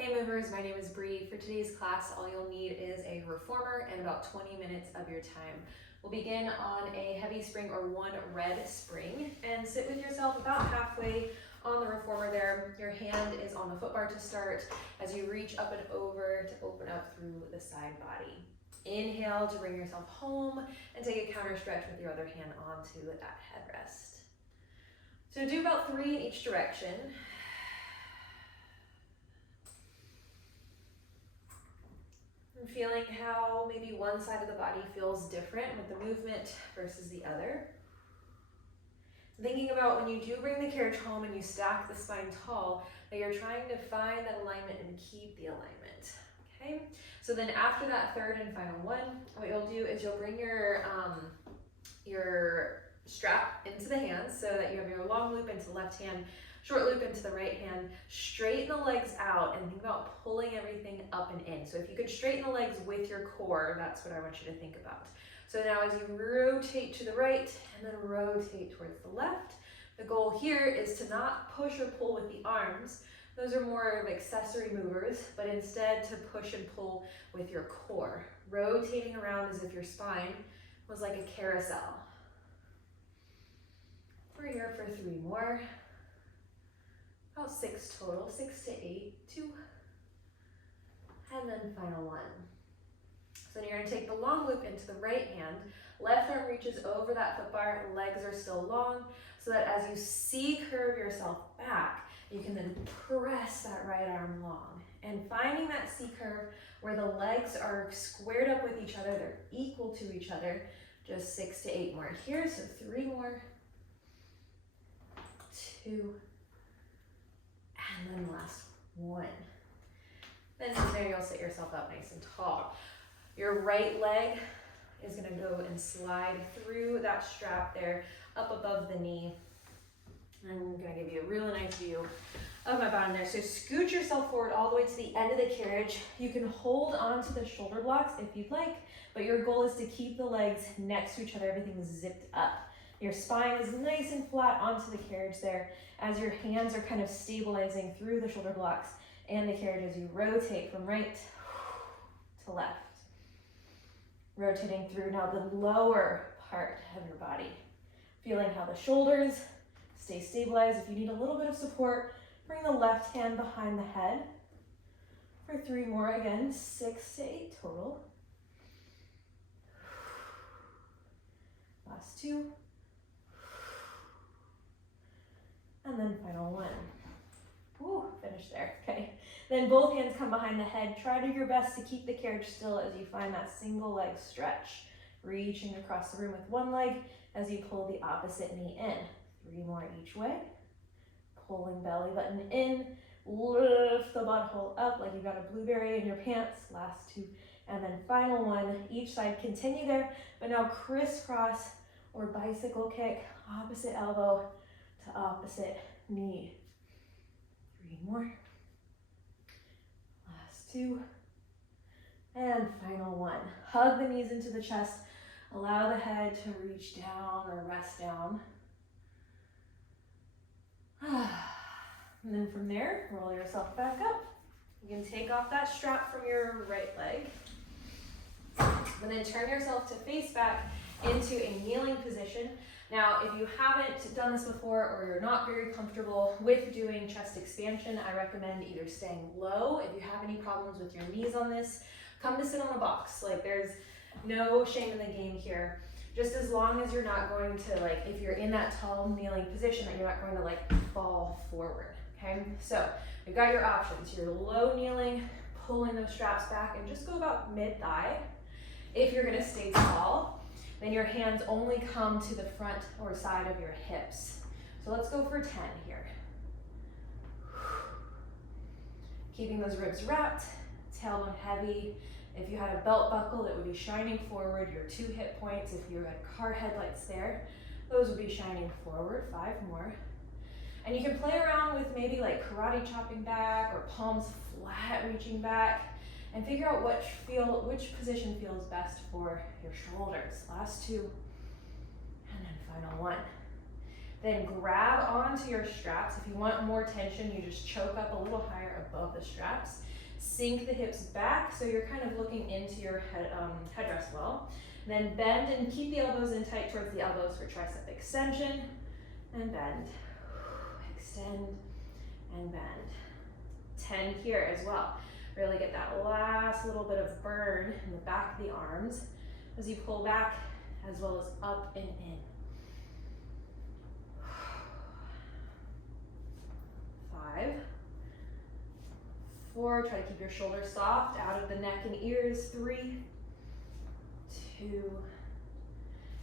Hey movers, my name is Bree. For today's class, all you'll need is a reformer and about 20 minutes of your time. We'll begin on a heavy spring or one red spring and sit with yourself about halfway on the reformer there. Your hand is on the foot bar to start as you reach up and over to open up through the side body. Inhale to bring yourself home and take a counter stretch with your other hand onto that headrest. So do about 3 in each direction. And feeling how maybe one side of the body feels different with the movement versus the other. Thinking about when you do bring the carriage home and you stack the spine tall, that you're trying to find that alignment and keep the alignment. Okay, so then after that third and final one, what you'll do is you'll bring your strap into the hands so that you have your long loop into the left hand, short loop into the right hand. Straighten the legs out and think about pulling everything up and in. So if you could straighten the legs with your core, that's what I want you to think about. So now as you rotate to the right and then rotate towards the left, the goal here is to not push or pull with the arms. Those are more of accessory movers, but instead to push and pull with your core, rotating around as if your spine was like a carousel. We're here for 3 more. About 6 total, 6 to 8, 2, and then final 1. So then you're gonna take the long loop into the right hand, left arm reaches over that foot bar, legs are still long, so that as you C-curve yourself back, you can then press that right arm long. And finding that C-curve where the legs are squared up with each other, they're equal to each other, just 6 to 8 more here, so 3 more, 2, and then last 1. Then from there, you'll sit yourself up nice and tall. Your right leg is gonna go and slide through that strap there, up above the knee. I'm gonna give you a really nice view of my bottom there. So scoot yourself forward all the way to the end of the carriage. You can hold onto the shoulder blocks if you'd like, but your goal is to keep the legs next to each other, everything's zipped up. Your spine is nice and flat onto the carriage there as your hands are kind of stabilizing through the shoulder blocks and the carriage as you rotate from right to left. Rotating through now the lower part of your body. Feeling how the shoulders stay stabilized. If you need a little bit of support, bring the left hand behind the head. For 3 more, again, 6 to 8 total. Last 2. And then final 1. Woo, finish there, okay. Then both hands come behind the head. Try to do your best to keep the carriage still as you find that single leg stretch. Reaching across the room with one leg as you pull the opposite knee in. 3 more each way. Pulling belly button in. Lift the butthole up like you've got a blueberry in your pants. Last 2. And then final 1. Each side, continue there, but now crisscross or bicycle kick. Opposite elbow to opposite knee. 3 more. Last 2. And final 1. Hug the knees into the chest. Allow the head to reach down or rest down. And then from there, roll yourself back up. You can take off that strap from your right leg. And then turn yourself to face back into a kneeling position. Now, if you haven't done this before or you're not very comfortable with doing chest expansion, I recommend either staying low. If you have any problems with your knees on this, come to sit on a box. Like, there's no shame in the game here. Just as long as you're not going to, like, if you're in that tall kneeling position, that you're not going to like fall forward, okay? So you've got your options. You're low kneeling, pulling those straps back, and just go about mid-thigh. If you're gonna stay tall, then your hands only come to the front or side of your hips. So let's go for 10 here. Keeping those ribs wrapped, tailbone heavy. If you had a belt buckle, it would be shining forward. Your 2 hip points, if you had car headlights there, those would be shining forward. 5 more. And you can play around with maybe like karate chopping back or palms flat reaching back. And figure out which position feels best for your shoulders. Last 2, and then final 1. Then grab onto your straps. If you want more tension, you just choke up a little higher above the straps. Sink the hips back so you're kind of looking into your headrest well. Then bend and keep the elbows in tight towards the elbows for tricep extension. And bend, extend, and bend. 10 here as well. Really get that last little bit of burn in the back of the arms as you pull back, as well as up and in. 5, 4, try to keep your shoulders soft out of the neck and ears. 3, 2,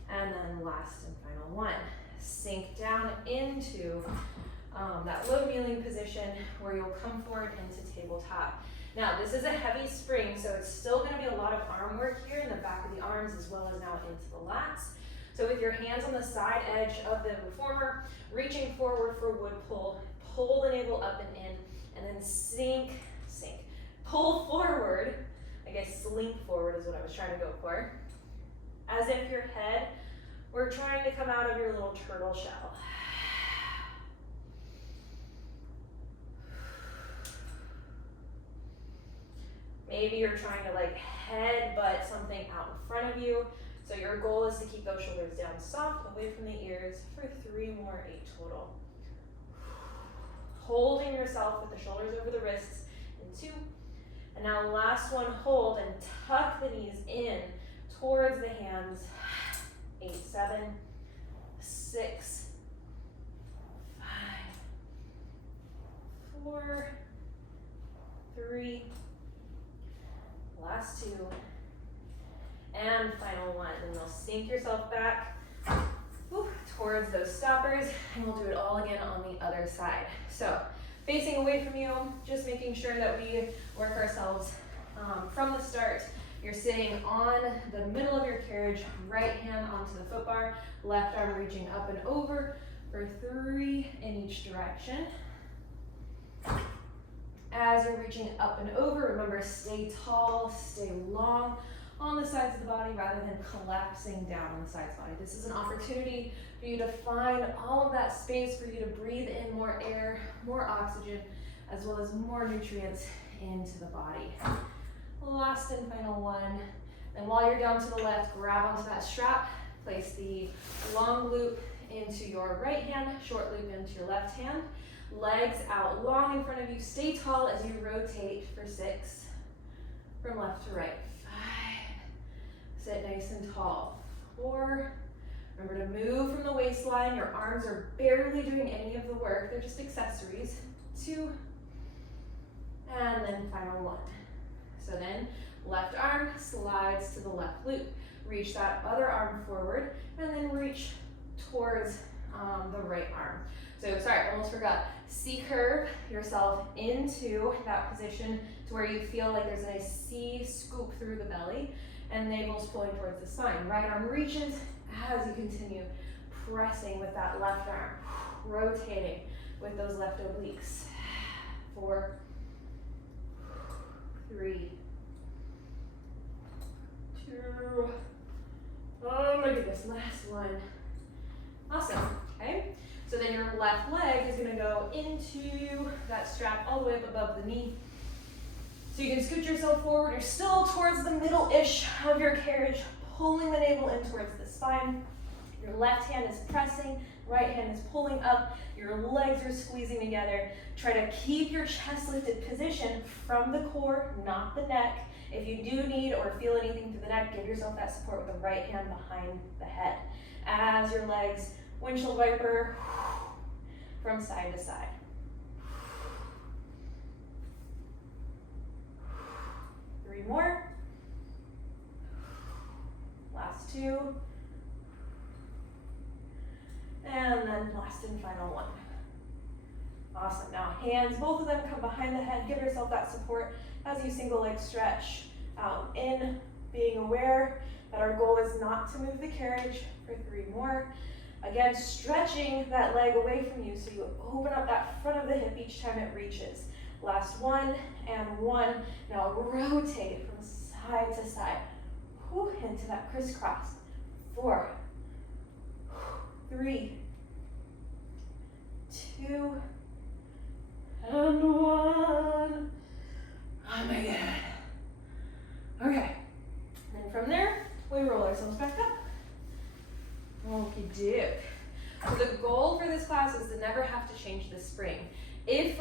and then last and final 1. Sink down into that low kneeling position where you'll come forward into tabletop. Now, this is a heavy spring, so it's still going to be a lot of arm work here in the back of the arms as well as now into the lats. So with your hands on the side edge of the reformer, reaching forward for wood pull, pull the navel up and in, and then sink, pull forward. I guess slink forward is what I was trying to go for. As if your head were trying to come out of your little turtle shell. Maybe you're trying to like headbutt something out in front of you. So your goal is to keep those shoulders down soft, away from the ears for 3 more, 8 total. Holding yourself with the shoulders over the wrists in 2. And now last one, hold and tuck the knees in towards the hands. 8, 7, 6, 5, 4, 3, last 2, and final 1. And you'll sink yourself back towards those stoppers, and we'll do it all again on the other side. So facing away from you, just making sure that we work ourselves from the start. You're sitting on the middle of your carriage, right hand onto the foot bar, left arm reaching up and over for 3 in each direction. As you're reaching up and over, remember, stay tall, stay long on the sides of the body rather than collapsing down on the sides of the body. This is an opportunity for you to find all of that space for you to breathe in more air, more oxygen, as well as more nutrients into the body. Last and final 1. Then while you're down to the left, grab onto that strap, place the long loop into your right hand, short loop into your left hand. Legs out long in front of you. Stay tall as you rotate for 6. From left to right. 5. Sit nice and tall. 4. Remember to move from the waistline. Your arms are barely doing any of the work. They're just accessories. 2. And then final 1. So then left arm slides to the left loop. Reach that other arm forward and then reach towards the right arm. So sorry, I almost forgot. C-curve yourself into that position to where you feel like there's a nice C scoop through the belly and navel's pulling towards the spine. Right arm reaches as you continue pressing with that left arm, rotating with those left obliques. 4, 3, 2, oh my goodness, last 1. Awesome, okay? So then your left leg is gonna go into that strap all the way up above the knee. So you can scoot yourself forward. You're still towards the middle-ish of your carriage, pulling the navel in towards the spine. Your left hand is pressing, right hand is pulling up. Your legs are squeezing together. Try to keep your chest lifted position from the core, not the neck. If you do need or feel anything through the neck, give yourself that support with the right hand behind the head. As your legs windshield wiper from side to side. 3 more. Last 2. And then last and final 1. Awesome. Now hands, both of them come behind the head. Give yourself that support as you single leg stretch out in, being aware that our goal is not to move the carriage for 3 more. Again, stretching that leg away from you so you open up that front of the hip each time it reaches. Last 1 and 1. Now rotate from side to side. Into that crisscross. 4, 3, 2, and 1. Oh my God. Okay. And from there, we roll ourselves back up. Okie doke. So the goal for this class is to never have to change the spring. If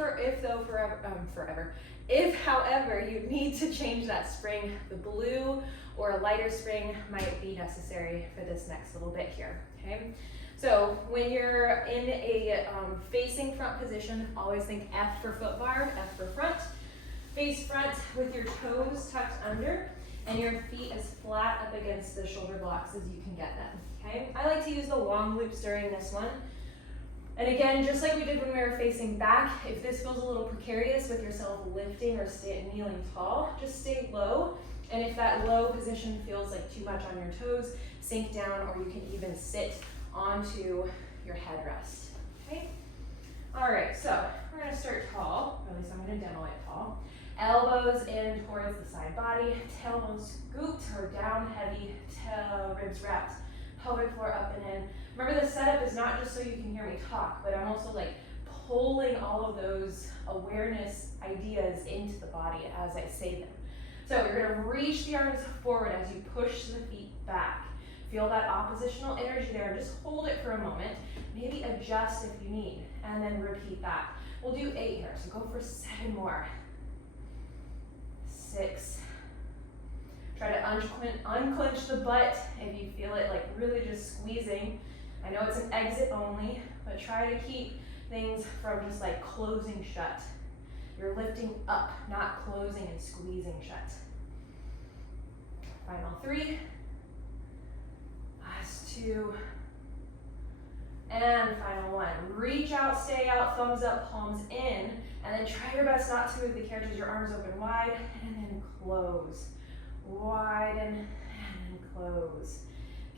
however you need to change that spring, the blue or a lighter spring might be necessary for this next little bit here, okay? So when you're in a facing front position, always think F for foot bar, F for front. Face front with your toes tucked under and your feet as flat up against the shoulder blocks as you can get them, okay? I like to use the long loops during this one. And again, just like we did when we were facing back, if this feels a little precarious with yourself lifting or kneeling tall, just stay low. And if that low position feels like too much on your toes, sink down, or you can even sit onto your headrest, okay? All right, so we're gonna start tall, or at least I'm gonna demo it tall. Elbows in towards the side body, tailbone scooped or down heavy, ribs wrapped, pelvic floor up and in. Remember, the setup is not just so you can hear me talk, but I'm also like pulling all of those awareness ideas into the body as I say them. So you're gonna reach the arms forward as you push the feet back. Feel that oppositional energy there. Just hold it for a moment. Maybe adjust if you need, and then repeat that. We'll do 8 here, so go for 7 more. 6. Try to unclench the butt if you feel it like really just squeezing. I know it's an exit only, but try to keep things from just like closing shut. You're lifting up, not closing and squeezing shut. Final 3. Last 2. And final 1. Reach out, stay out, thumbs up, palms in, and then try your best not to move the carriage as your arms open wide, and then close. Widen, and then close.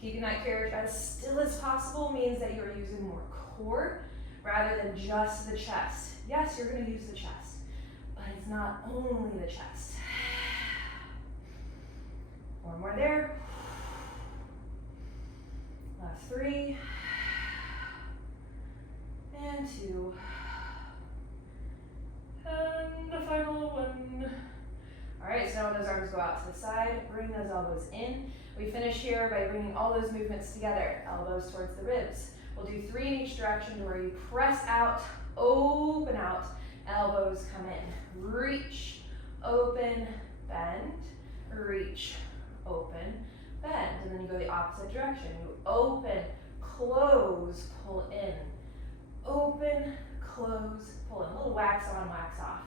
Keeping that carriage as still as possible means that you are using more core rather than just the chest. Yes, you're going to use the chest, but it's not only the chest. 1 more there. Last 3. And 2. And the final 1. All right, so now those arms go out to the side, bring those elbows in. We finish here by bringing all those movements together, elbows towards the ribs. We'll do 3 in each direction where you press out, open out, elbows come in. Reach, open, bend, reach, open, bend. And then you go the opposite direction. You open, close, pull in. Open, close, pull in. A little wax on, wax off.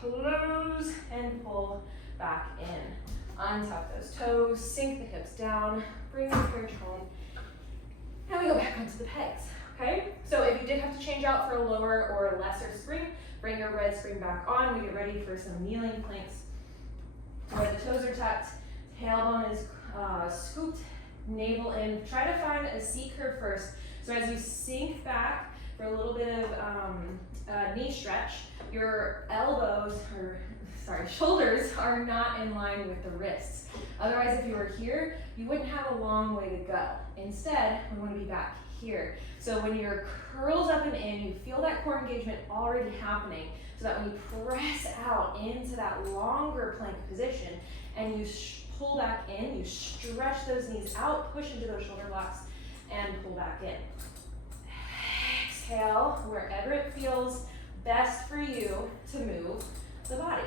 Close and pull back in. Untuck those toes, sink the hips down, bring the carriage home, and we go back onto the pegs, okay? So if you did have to change out for a lower or a lesser spring, bring your red spring back on. We get ready for some kneeling planks where the toes are tucked, tailbone is scooped, navel in. Try to find a C curve first. So as you sink back for a little bit of knee stretch, your shoulders are not in line with the wrists. Otherwise, if you were here, you wouldn't have a long way to go. Instead, we want to be back here. So when you're curled up and in, you feel that core engagement already happening, so that when you press out into that longer plank position and you pull back in, you stretch those knees out, push into those shoulder blocks, and pull back in. Exhale, wherever it feels best for you to move the body.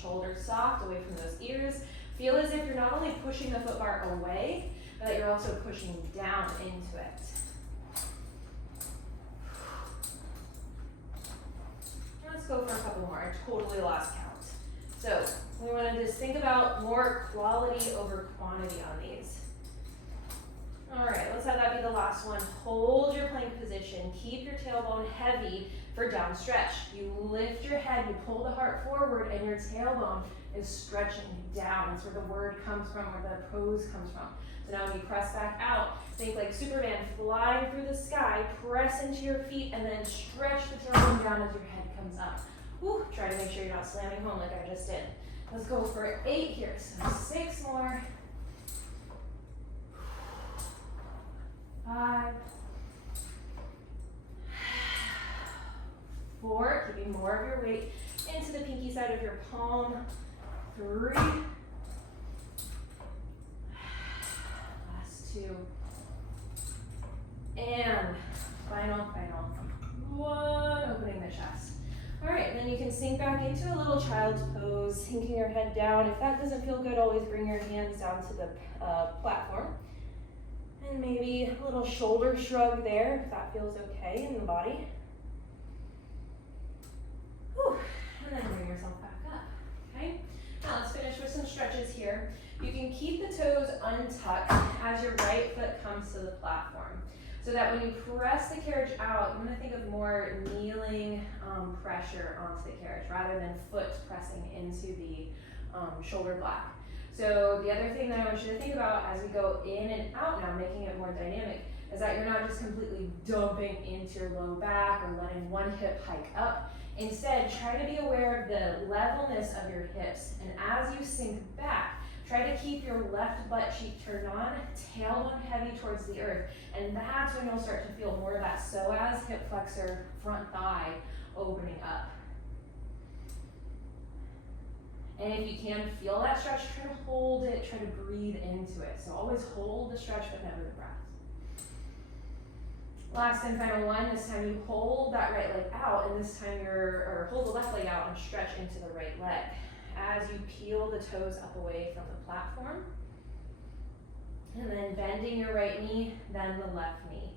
Shoulders soft, away from those ears. Feel as if you're not only pushing the foot bar away, but that you're also pushing down into it. Let's go for a couple more. I totally lost count. So we want to just think about more quality over quantity on these. All right, let's have that be the last one. Hold your plank position. Keep your tailbone heavy for down stretch. You lift your head, you pull the heart forward, and your tailbone is stretching down. That's where the word comes from, where the pose comes from. So now when you press back out, think like Superman flying through the sky, press into your feet, and then stretch the tailbone down as your head comes up. Woo, try to make sure you're not slamming home like I just did. Let's go for 8 here. So 6 more. 5. 4, keeping more of your weight into the pinky side of your palm. 3. Last 2. And final. 1, opening the chest. All right, then you can sink back into a little child's pose, sinking your head down. If that doesn't feel good, always bring your hands down to the platform. And maybe a little shoulder shrug there, if that feels okay in the body. Whew. And then bring yourself back up, okay? Now let's finish with some stretches here. You can keep the toes untucked as your right foot comes to the platform. So that when you press the carriage out, you want to think of more kneeling pressure onto the carriage rather than foot pressing into the shoulder block. So the other thing that I want you to think about as we go in and out now, making it more dynamic, is that you're not just completely dumping into your low back or letting one hip hike up. Instead, try to be aware of the levelness of your hips. And as you sink back, try to keep your left butt cheek turned on, tailbone heavy towards the earth. And that's when you'll start to feel more of that psoas, hip flexor, front thigh opening up. And if you can feel that stretch, try to hold it, try to breathe into it. So always hold the stretch, but never the breath. Last and final one, this time you hold that right leg out, and this time hold the left leg out and stretch into the right leg. As you peel the toes up away from the platform, and then bending your right knee, then the left knee.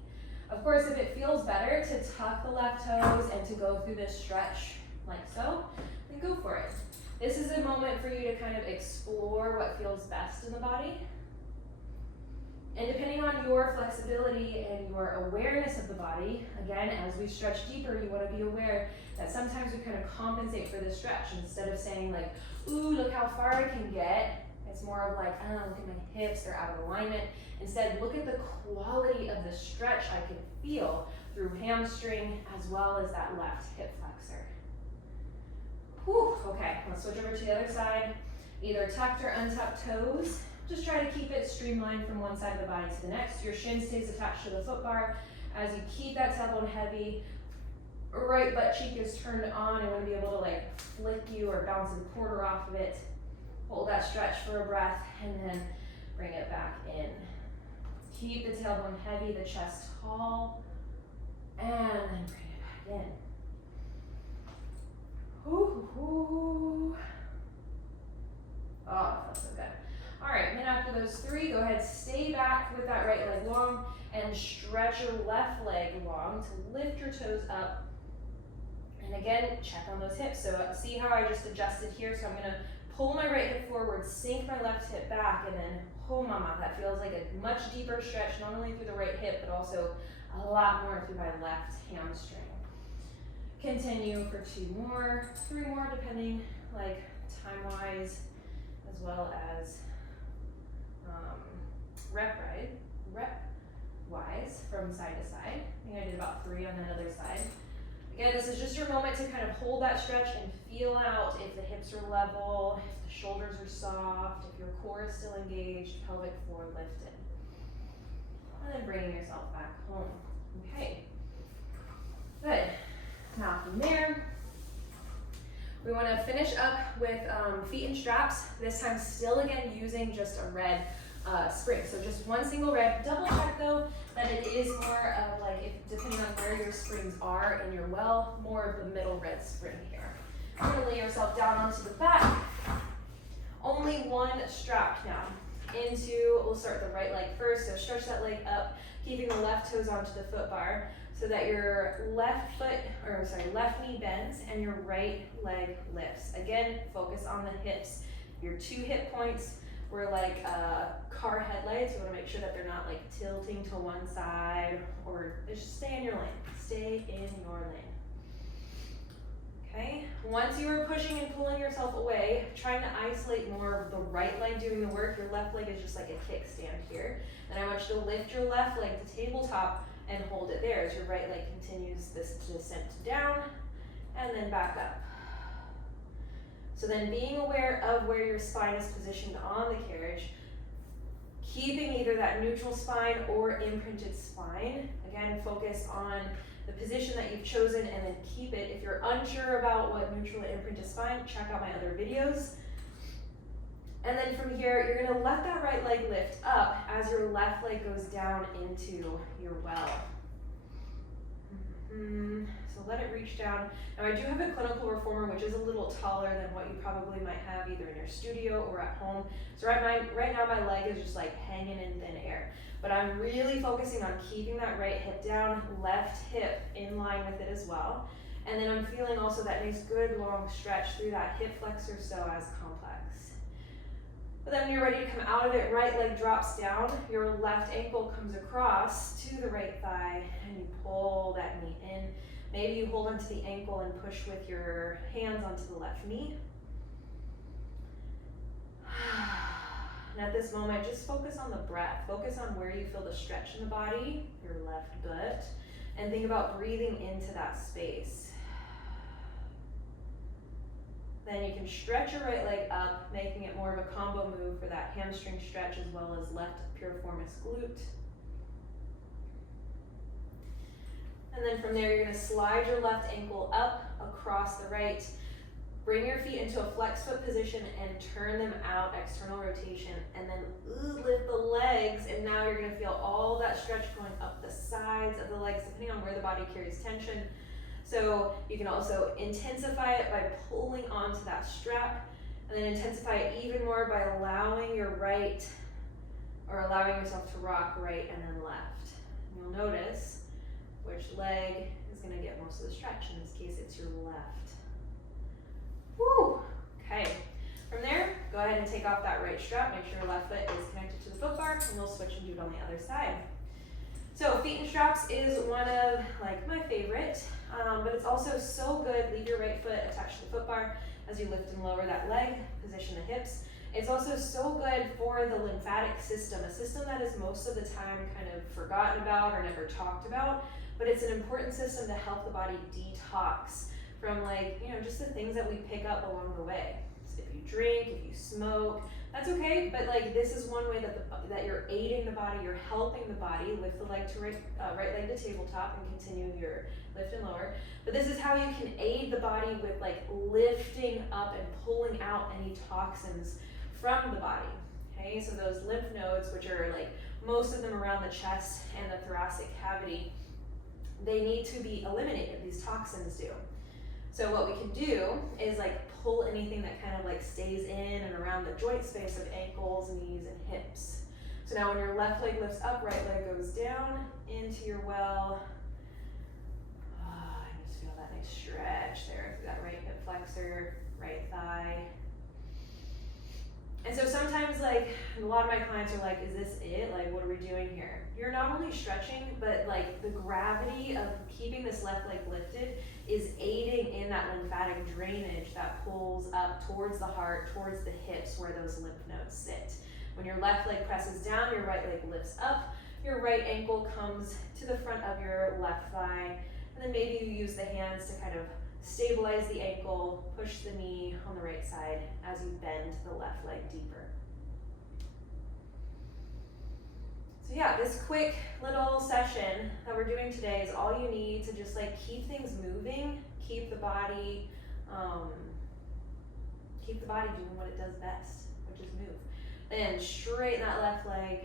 Of course, if it feels better to tuck the left toes and to go through this stretch like so, then go for it. This is a moment for you to kind of explore what feels best in the body. And depending on your flexibility and your awareness of the body, again, as we stretch deeper, you want to be aware that sometimes we kind of compensate for this stretch. Instead of saying like, ooh, look how far I can get, it's more of like, oh, look at my hips, they're out of alignment. Instead, look at the quality of the stretch I can feel through hamstring as well as that left hip flexor. Whew, okay, let's switch over to the other side. Either tucked or untucked toes. Just try to keep it streamlined from one side of the body to the next. Your shin stays attached to the foot bar. As you keep that tailbone heavy, right butt cheek is turned on. You want to be able to like flick you or bounce a quarter off of it. Hold that stretch for a breath and then bring it back in. Keep the tailbone heavy, the chest tall, and then bring it back in. Ooh. Oh, that feels so good. All right, then after those 3, go ahead, stay back with that right leg long and stretch your left leg long to lift your toes up. And again, check on those hips. So see how I just adjusted here? So I'm gonna pull my right hip forward, sink my left hip back, and then, oh mama, that feels like a much deeper stretch, not only through the right hip, but also a lot more through my left hamstring. Continue for 2 more, 3 more, depending like time-wise, as well as rep-wise from side to side. I think I did about 3 on that other side. Again, this is just your moment to kind of hold that stretch and feel out if the hips are level, if the shoulders are soft, if your core is still engaged, pelvic floor lifted. And then bringing yourself back home. Okay, good. Now from there, we want to finish up with feet and straps. This time still again using just a red spring. So just one single red. Double check though that it is more of like, if, depending on where your springs are in your well, more of the middle red spring here. You're going to lay yourself down onto the back. Only one strap now. We'll start the right leg first. So stretch that leg up, keeping the left toes onto the foot bar so that your left knee bends and your right leg lifts. Again, focus on the hips. Your 2 hip points were like car headlights. You want to make sure that they're not like tilting to one side, or just stay in your lane. Stay in your lane. Okay, once you are pushing and pulling yourself away, trying to isolate more of the right leg doing the work, your left leg is just like a kickstand here. Then I want you to lift your left leg to tabletop and hold it there as your right leg continues this descent down and then back up. So then being aware of where your spine is positioned on the carriage, keeping either that neutral spine or imprinted spine. Again, focus on the position that you've chosen and then keep it. If you're unsure about what neutral and imprinted spine, check out my other videos. And then from here, you're gonna let that right leg lift up as your left leg goes down into your well. So let it reach down. Now I do have a clinical reformer, which is a little taller than what you probably might have either in your studio or at home. So right now my leg is just like hanging in thin air. But I'm really focusing on keeping that right hip down, left hip in line with it as well. And then I'm feeling also that nice good long stretch through that hip flexor psoas complex. But then when you're ready to come out of it, right leg drops down, your left ankle comes across to the right thigh, and you pull that knee in. Maybe you hold onto the ankle and push with your hands onto the left knee. And at this moment, just focus on the breath. Focus on where you feel the stretch in the body, your left butt, and think about breathing into that space. Then you can stretch your right leg up, making it more of a combo move for that hamstring stretch as well as left piriformis glute. And then from there, you're gonna slide your left ankle up across the right. Bring your feet into a flex foot position and turn them out, external rotation, and then lift the legs. And now you're gonna feel all that stretch going up the sides of the legs, depending on where the body carries tension. So you can also intensify it by pulling onto that strap, and then intensify it even more by allowing your right, or allowing yourself to rock right and then left. And you'll notice which leg is gonna get most of the stretch. In this case, it's your left. Woo! Okay. From there, go ahead and take off that right strap. Make sure your left foot is connected to the foot bar, and we'll switch and do it on the other side. So feet and straps is one of like my favorite, but it's also so good. Leave your right foot attached to the foot bar as you lift and lower that leg, position the hips. It's also so good for the lymphatic system, a system that is most of the time kind of forgotten about or never talked about, but it's an important system to help the body detox from like, you know, just the things that we pick up along the way. So if you drink, if you smoke, that's okay, but like this is one way that you're aiding the body, you're helping the body lift the leg to right leg to tabletop and continue your lift and lower. But this is how you can aid the body with like lifting up and pulling out any toxins from the body. Okay, so those lymph nodes, which are like most of them around the chest and the thoracic cavity, they need to be eliminated. These toxins do. So what we can do is like pull anything that kind of like stays in and around the joint space of ankles, knees, and hips. So now when your left leg lifts up, right leg goes down into your well. I just feel that nice stretch there through that right hip flexor, right thigh. And so sometimes like a lot of my clients are like, is this it? Like, what are we doing here? You're not only stretching, but like the gravity of keeping this left leg lifted is aiding in that lymphatic drainage that pulls up towards the heart, towards the hips where those lymph nodes sit. When your left leg presses down, your right leg lifts up, your right ankle comes to the front of your left thigh, and then maybe you use the hands to kind of stabilize the ankle, push the knee on the right side as you bend the left leg deeper. So yeah, this quick little session that we're doing today is all you need to just like keep things moving, keep the body doing what it does best, which is move. Then straighten that left leg,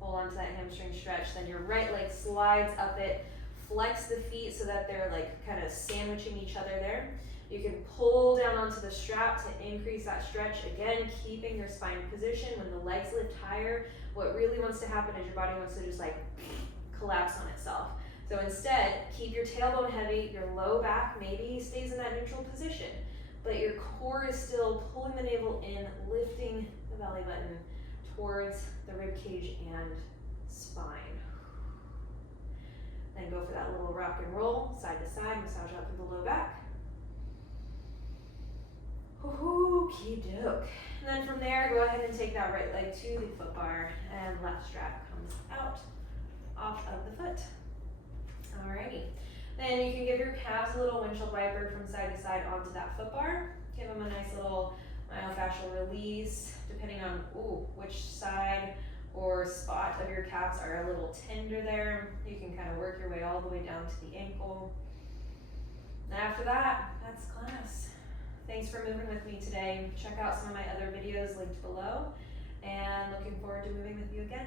hold on to that hamstring stretch, then your right leg slides up it, flex the feet so that they're like kind of sandwiching each other there. You can pull down onto the strap to increase that stretch. Again, keeping your spine position. When the legs lift higher, what really wants to happen is your body wants to just like collapse on itself. So instead, keep your tailbone heavy, your low back maybe stays in that neutral position, but your core is still pulling the navel in, lifting the belly button towards the rib cage and spine. Then go for that little rock and roll, side to side, massage out through the low back. Okey-doke. And then from there, go ahead and take that right leg to the foot bar, and left strap comes out off of the foot. Alrighty. Then you can give your calves a little windshield wiper from side to side onto that foot bar. Give them a nice little myofascial release, depending on which side or spot of your calves are a little tender there. You can kind of work your way all the way down to the ankle. And after that, that's class. Thanks for moving with me today. Check out some of my other videos linked below, and looking forward to moving with you again.